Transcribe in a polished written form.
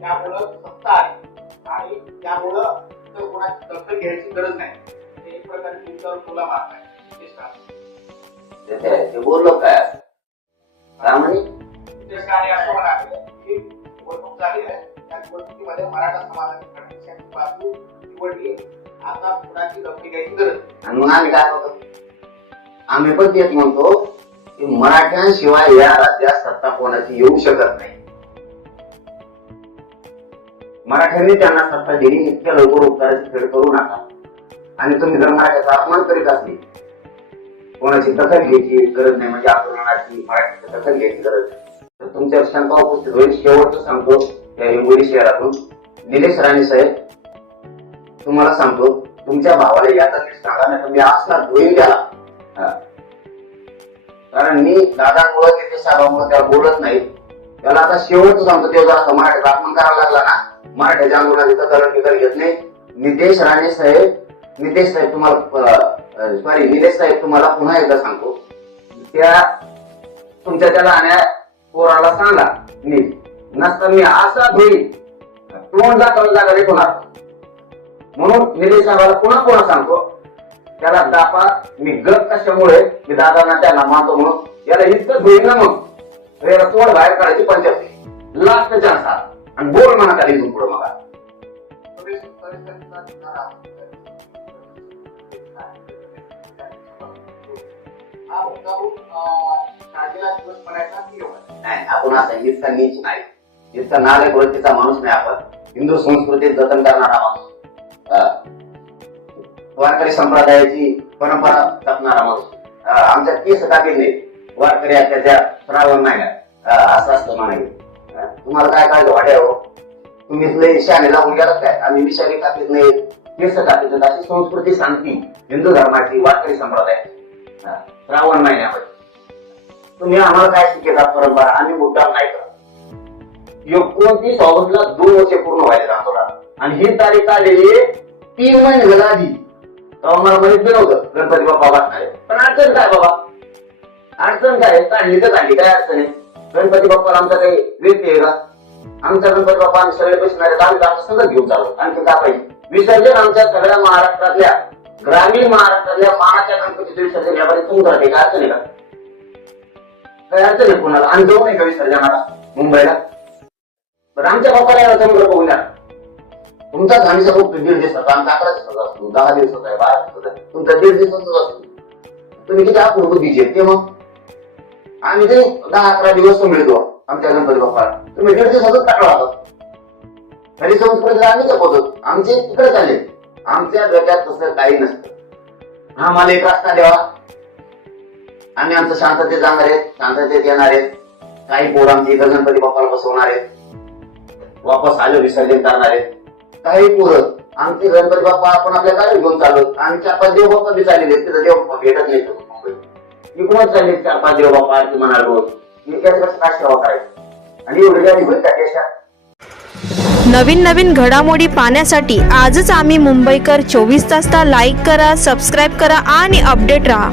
त्यामुळं सत्ता आहे आणि त्यामुळं कोणाची दखल घ्यायची गरज नाही. एक प्रकारे तुमच्यावर तुला मारत आहे. ते बोललो काय म्हणे असं म्हणाले की निवडणूक झाली आहे, त्या निवडणुकीमध्ये मराठा समाजाची बाजू निवडली, आता कुणाची दखल घ्यायची गरज. आणि मग आम्ही काय होतो, आम्ही पण तेच म्हणतो की मराठ्यांशिवाय या राज्यात सत्ता कोणाची येऊ शकत नाही. मराठ्यांनी त्यांना सत्ता दिली, इतक्या लवकर उपकाराची फेड करू नका. आणि तुम्ही जर मराठ्याचा अपमान करीत असली, कोणाची दखल घ्यायची गरज नाही, म्हणजे आंदोलनाची मराठीची दखल घ्यायची गरज, तर तुमच्या शंका उपस्थित होईल. शेवटचं सांगतो, त्या हिंगोली शहरातून निलेश राणे साहेब, तुम्हाला सांगतो, तुमच्या भावाला याचा नीट सांगा, नाही तर मी असला धुईन त्याला. कारण मी दादामुळे तिथे साहेबांमुळे त्याला बोलत नाही. त्याला आता शेवटचं सांगतो, तेव्हा जर असं मराठीचा अपमान करायला लागला ना, मराठ्याच्या आंदोलनाची दखल घेत नाही. निलेश साहेब तुम्हाला निलेश साहेब तुम्हाला पुन्हा एकदा सांगतो, त्या तुमच्या त्या लहान्या पोराला सांगा, नसता मी असा धुईन, तोंड दाखवलं जागा रे कोणा. म्हणून निलेश साहेबाला पुन्हा सांगतो, त्याला दापा मी गप कशामुळे मी दादांना त्यांना मानतो म्हणून याला इतकं धुईन ना, मग याला तोंड बाहेर काढायची पंचायत लास्ट चान्स हा. आणि बोल म्हणा त्याला इथून पुढे मग आपण असं इतका नीच नाही, इतका नालायक वृत्तीचा माणूस नाही. आपण हिंदू संस्कृतीत जतन करणारा माणूस, वारकरी संप्रदायाची परंपरा जपणारा माणूस. आमच्या केस कापीत नाही वारकरी त्याच्या श्रावण महिन्यात असं असतं म्हणाले. तुम्हाला काय काय वाट्या हो, तुम्ही लय शाने लावून गेलात काय? आम्ही विषारी कापीत नाही, केस कापीत नाही, अशी संस्कृती सांगती हिंदू धर्माची, वारकरी संप्रदायाची. श्रावण महिन्यामध्ये तुम्ही आम्हाला काय शिकवता परंपरा, आम्ही मुद्दाम नाही करत. 29 ऑगस्टला 2 वर्ष पूर्ण व्हायचे आंदोलन, आणि ही तारीख आलेली 3 महिने झाला आधी. तेव्हा मला माहित नव्हतं गणपती बाप्पा वाचणार आहे. पण अडचण काय बाबा, अडचण काय काढली तर काढली, काय अडचण आहे? गणपती बाप्पाला आमचा काही व्यक्ती आहे का? आमचा गणपती बाप्पा आम्ही सगळे बसणार आहेत, आम्ही आमचं सगळं घेऊन चालू. आणखी काय पाहिजे? विसर्जन आमच्या सगळ्या महाराष्ट्रातल्या, ग्रामीण महाराष्ट्रातल्या मानाच्या गणपतीचं विसर्जन यामध्ये तुमचं काय अडचण आहे का? काय अडचण आहे कोणाला? आणि जाऊ नये का विसर्जनाला मुंबईला? पण आमच्या बाप्पाला याला समुद्र बघून द्या. तुमचाच आम्ही सगळं 1.5 दिवसाचा, आमचा 11 दिवसाचा असतो, 10 दिवसाचा आहे, 12 दिवसाचा आहे, तुमचा 1.5 दिवसाचाच असतो. तुम्ही किती आपण बुद्धीचे ते, मग आम्ही ते 10-11 दिवस मिळतो आमच्या गणपती बाप्पाला. तुम्ही 1.5 दिवसाचाच टाकला होता. तरी संस्कृतीला आम्ही जपतो, आमचे तिकडे चालले. आमच्या डोक्यात तसं काही नसतं. आम्हाला एक रस्ता द्यावा, आम्ही आमचं शांततेत जाणार आहेत, शांततेत येणार आहेत. काही पोर आमची इथं गणपती बाप्पाला बसवणार आहेत, वापस आलो विसर्जन करणार आहेत. काही पोरं आमचे गणपती बाप्पा आपण आपल्या गाडी घेऊन चाललो, आणि 4-5 देव बाप्पा बी चाललेले, तिथं देव बाप्पा भेटत नाही. मी कोणाच चालले 4-5 देव बाप्पा आरती म्हणाल रोज. मी त्याचं कसं काय सेवा करायची? आणि एवढी गाडी होईल का देशात? नवीन घडामोडी पाहण्यासाठी आजच आम्ही मुंबईकर 24 तासला लाईक करा, सबस्क्राईब करा आणि अपडेट रहा.